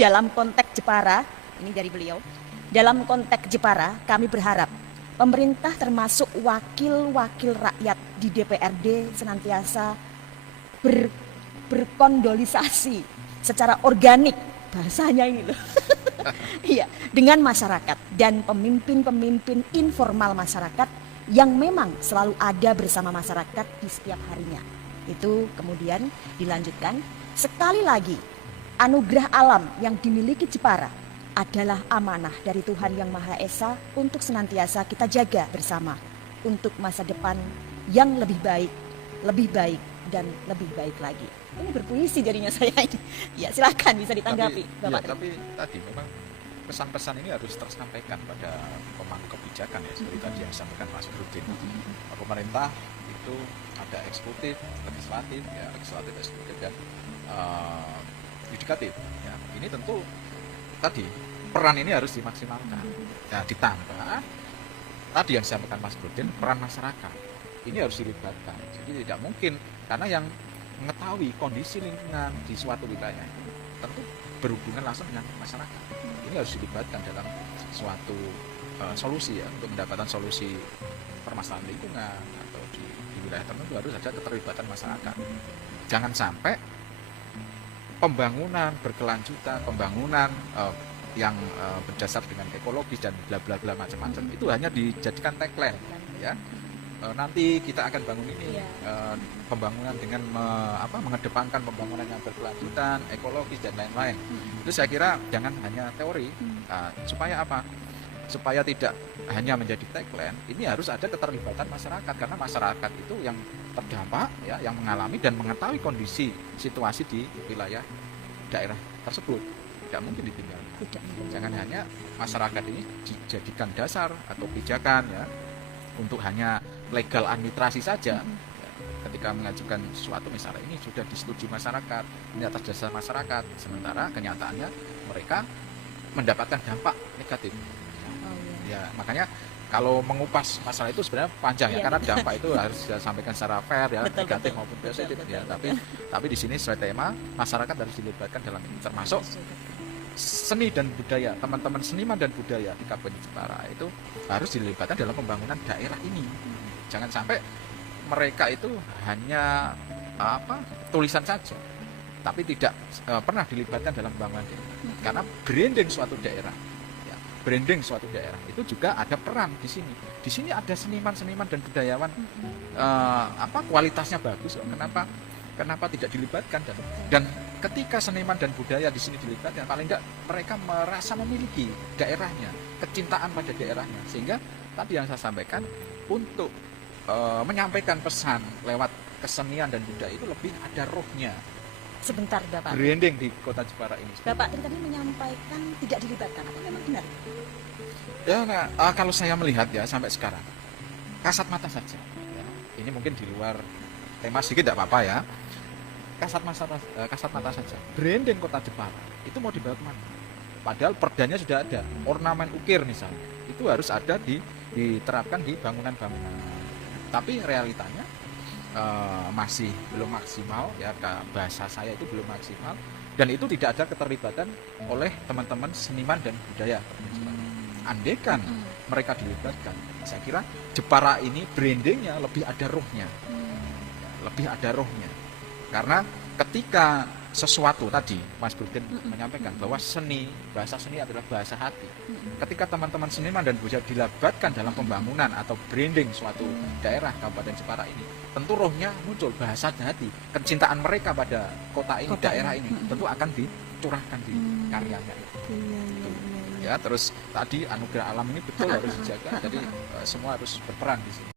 Dalam konteks Jepara, ini dari beliau, dalam konteks Jepara kami berharap pemerintah termasuk wakil-wakil rakyat di DPRD senantiasa berkondolisasi secara organik, bahasanya ini loh. Iya, dengan masyarakat dan pemimpin-pemimpin informal masyarakat yang memang selalu ada bersama masyarakat di setiap harinya. Itu kemudian dilanjutkan, sekali lagi anugerah alam yang dimiliki Jepara adalah amanah dari Tuhan Yang Maha Esa untuk senantiasa kita jaga bersama untuk masa depan yang lebih baik dan lebih baik lagi. Ini berpuisi jadinya saya ini. Ya, silakan bisa ditanggapi, Bapak. Tapi tadi memang pesan-pesan ini harus tersampaikan pada pemangku kebijakan ya, seperti tadi yang disampaikan Mas Brudin. Pemerintah itu ada eksekutif, legislatif, eksekutif dan yudikatif. Ya, ini tentu tadi peran ini harus dimaksimalkan. Nah, ditambah tadi yang disampaikan Mas Brudin, peran masyarakat ini harus dilibatkan. Jadi tidak mungkin, karena yang mengetahui kondisi lingkungan di suatu wilayah itu tentu berhubungan langsung dengan masyarakat. Ini harus dilibatkan dalam suatu solusi ya, untuk mendapatkan solusi permasalahan lingkungan atau di wilayah tertentu harus ada keterlibatan masyarakat. Jangan sampai pembangunan berkelanjutan, pembangunan yang berdasar dengan ekologis dan bla bla bla macam-macam itu hanya dijadikan tagline ya. Nanti kita akan bangun ini pembangunan dengan mengedepankan pembangunan yang berkelanjutan, ekologis dan lain-lain. Itu saya kira jangan hanya teori. Supaya apa? Supaya tidak hanya menjadi tagline, ini harus ada keterlibatan masyarakat, karena masyarakat itu yang terdampak ya, yang mengalami dan mengetahui kondisi situasi di wilayah daerah tersebut. Tidak mungkin ditinggal. Jangan hanya masyarakat ini dijadikan dasar atau pijakan ya untuk hanya legal administrasi saja. Ketika mengajukan sesuatu misalnya ini sudah disetujui masyarakat, ini atas dasar masyarakat, sementara kenyataannya mereka mendapatkan dampak negatif. Ya, makanya kalau mengupas masalah itu sebenarnya panjang ya, karena dampak itu harus disampaikan secara fair ya, negatif maupun positif ya. Tapi di sini sesuai tema, masyarakat harus dilibatkan dalam ini, termasuk seni dan budaya. Teman-teman seniman dan budaya di Kabupaten Jepara itu harus dilibatkan dalam pembangunan daerah ini. Jangan sampai mereka itu hanya tulisan saja, tapi tidak pernah dilibatkan dalam pembangunan daerah. Karena branding suatu daerah itu juga ada peran di sini. Di sini ada seniman-seniman dan budayawan kualitasnya bagus. Kenapa tidak dilibatkan? Dan ketika seniman dan budaya di sini dilibatkan, paling tidak mereka merasa memiliki daerahnya, kecintaan pada daerahnya. Sehingga tadi yang saya sampaikan, untuk menyampaikan pesan lewat kesenian dan budaya itu lebih ada rohnya. Sebentar, Bapak. Branding di Kota Jepara ini. Bapak tadi menyampaikan tidak dilibatkan, apa memang benar? Ya, kalau saya melihat ya sampai sekarang kasat mata saja. Ya, ini mungkin di luar tema sedikit tidak apa-apa ya. Kasat mata saja. Branding Kota Jepara itu mau dibawa kemana? Padahal perdanya sudah ada, ornamen ukir misalnya, itu harus ada diterapkan di bangunan-bangunan. Tapi realitanya masih belum maksimal ya, bahasa saya itu belum maksimal, dan itu tidak ada keterlibatan oleh teman-teman seniman dan budaya. Andaikan mereka dilibatkan, saya kira Jepara ini brandingnya lebih ada rohnya, karena ketika sesuatu tadi Mas Brudin menyampaikan bahwa bahasa seni adalah bahasa hati. Ketika teman-teman seniman dan budaya dilibatkan dalam pembangunan atau branding suatu daerah Kabupaten Jepara ini, tentu rohnya muncul, bahasa hati, kecintaan mereka pada kota ini, daerah ini tentu akan dicurahkan di karyanya itu. Ya, terus tadi anugerah alam ini betul harus dijaga, jadi semua harus berperan di sini.